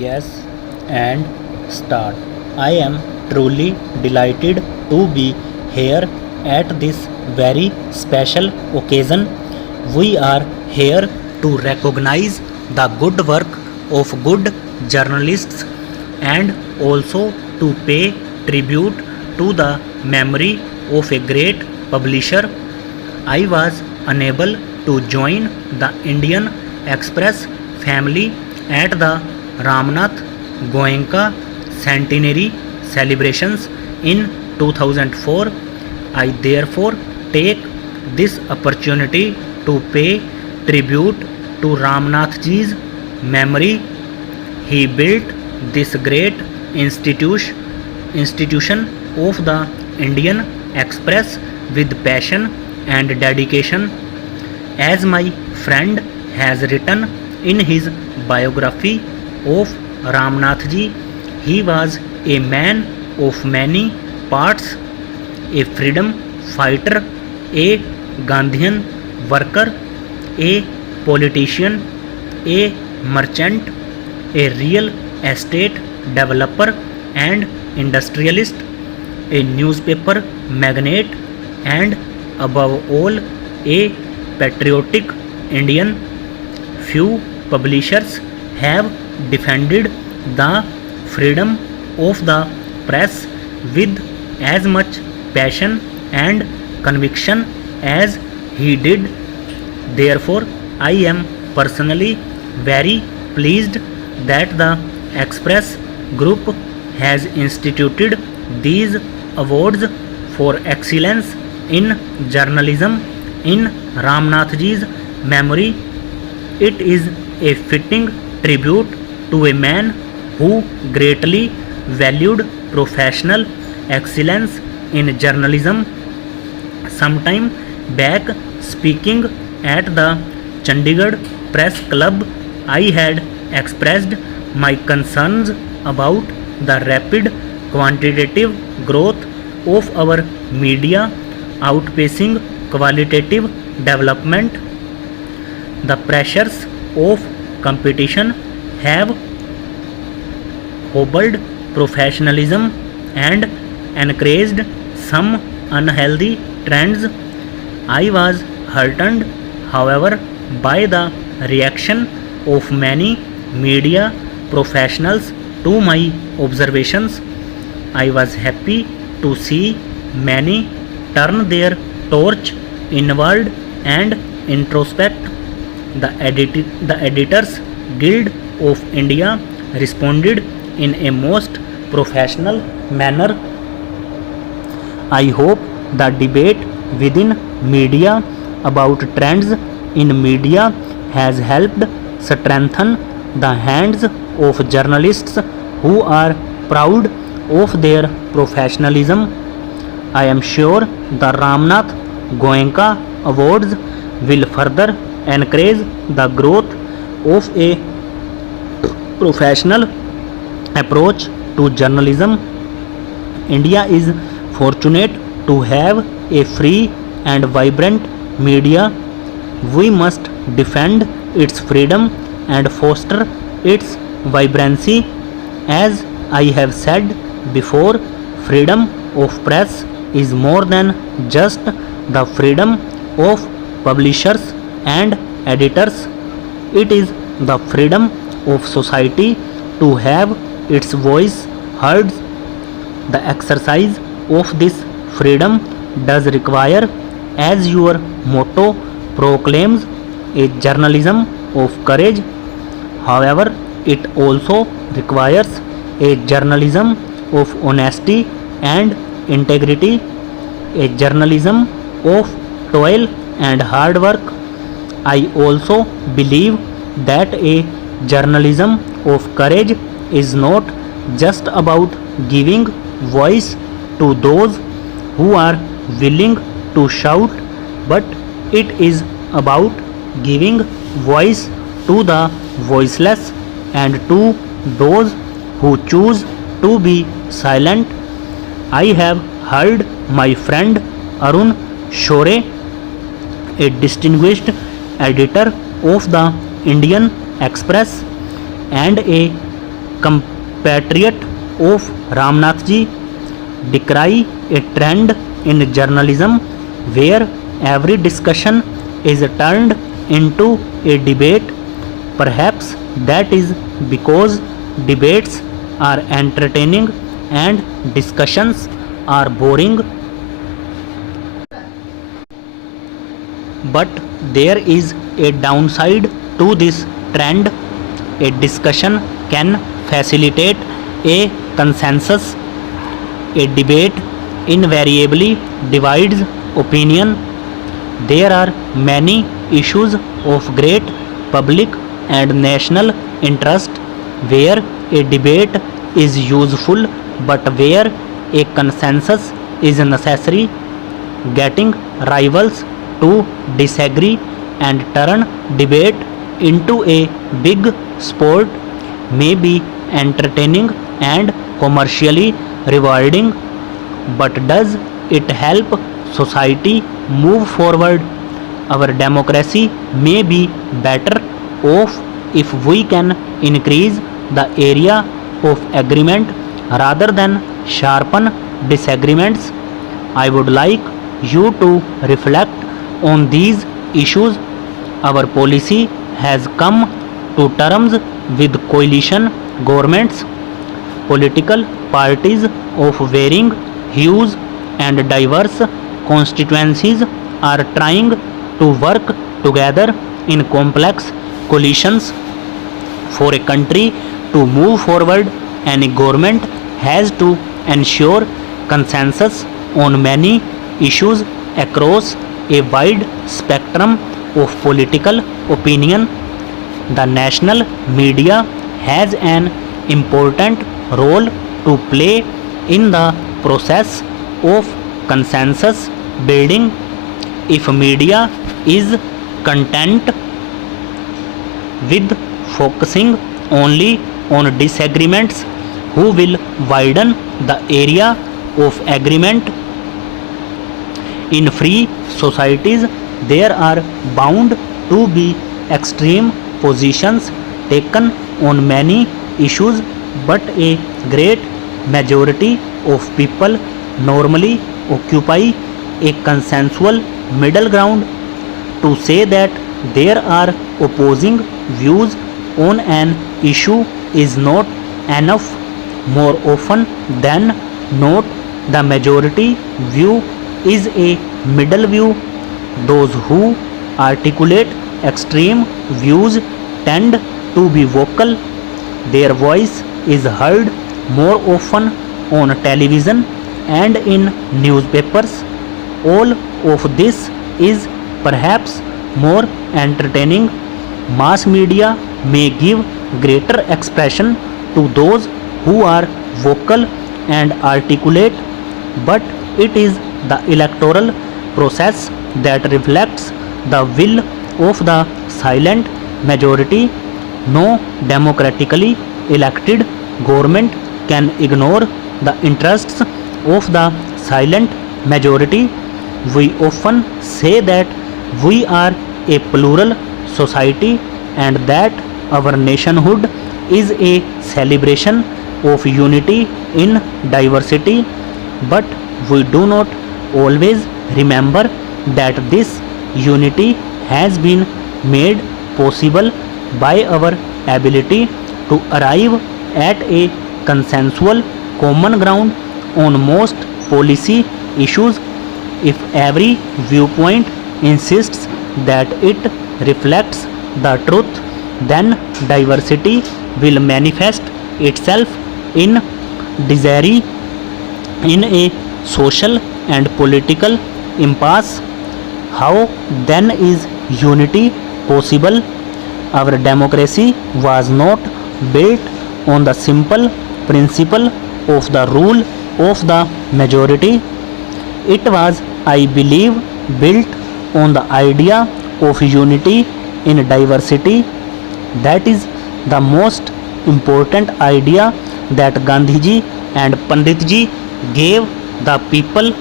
Yes, and start. I am truly delighted to be here at this very special occasion. We are here to recognize the good work of good journalists and also to pay tribute to the memory of a great publisher. I was unable to join the Indian Express family at the Ramnath Goenka centenary celebrations in 2004. I therefore take this opportunity to pay tribute to Ramnathji's memory. He built this great institution of the Indian Express with passion and dedication. As my friend has written in his biography of Ramnathji, he was a man of many parts, a freedom fighter, a Gandhian worker, a politician, a merchant, a real estate developer and industrialist, a newspaper magnate, and above all, a patriotic Indian. Few publishers have defended the freedom of the press with as much passion and conviction as he did. Therefore, I am personally very pleased that the Express Group has instituted these awards for excellence in journalism in Ramnathji's memory. It is a fitting tribute to a man who greatly valued professional excellence in journalism. Sometime back, speaking at the Chandigarh Press Club, I had expressed my concerns about the rapid quantitative growth of our media outpacing qualitative development. The pressures of competition have hobbled professionalism and encouraged some unhealthy trends. I was heartened, however, by the reaction of many media professionals to my observations. I was happy to see many turn their torch inward and introspect. The Editors Guild of India responded in a most professional manner. I hope the debate within media about trends in media has helped strengthen the hands of journalists who are proud of their professionalism. I am sure the Ramnath Goenka Awards will further encourage the growth of a professional approach to journalism. India is fortunate to have a free and vibrant media. We must defend its freedom and foster its vibrancy. As I have said before, freedom of press is more than just the freedom of publishers and editors. It is the freedom of society to have its voice heard. The exercise of this freedom does require, as your motto proclaims, a journalism of courage. However, it also requires a journalism of honesty and integrity, a journalism of toil and hard work. I also believe that a journalism of courage is not just about giving voice to those who are willing to shout, but it is about giving voice to the voiceless and to those who choose to be silent. I have heard my friend Arun Shore, a distinguished editor of the Indian Express and a compatriot of Ramnath ji, decry a trend in journalism where every discussion is turned into a debate. Perhaps that is because debates are entertaining and discussions are boring. But there is a downside to this trend. A discussion can facilitate a consensus. A debate invariably divides opinion. There are many issues of great public and national interest where a debate is useful but where a consensus is necessary. Getting rivals to disagree and turn debate into a big sport may be entertaining and commercially rewarding, but does it help society move forward? Our democracy may be better off if we can increase the area of agreement rather than sharpen disagreements. I would like you to reflect on these issues. Our policy has come to terms with coalition governments. Political parties of varying hues and diverse constituencies are trying to work together in complex coalitions. For a country to move forward, any government has to ensure consensus on many issues across a wide spectrum of political opinion. The national media has an important role to play in the process of consensus building. If media is content with focusing only on disagreements, who will widen the area of agreement? In free societies, there are bound to be extreme positions taken on many issues, but a great majority of people normally occupy a consensual middle ground. To say that there are opposing views on an issue is not enough. More often than not, the majority view is a middle view. Those who articulate extreme views tend to be vocal. Their voice is heard more often on television and in newspapers. All of this is perhaps more entertaining. Mass media may give greater expression to those who are vocal and articulate, but it is the electoral process that reflects the will of the silent majority. No democratically elected government can ignore the interests of the silent majority. We often say that we are a plural society and that our nationhood is a celebration of unity in diversity, but we do not always remember that this unity has been made possible by our ability to arrive at a consensual common ground on most policy issues. If every viewpoint insists that it reflects the truth, then diversity will manifest itself in desire, in a social and political impasse. How then is unity possible? Our democracy was not built on the simple principle of the rule of the majority. It was, I believe, built on the idea of unity in diversity. That is the most important idea that Gandhiji and Panditji gave the people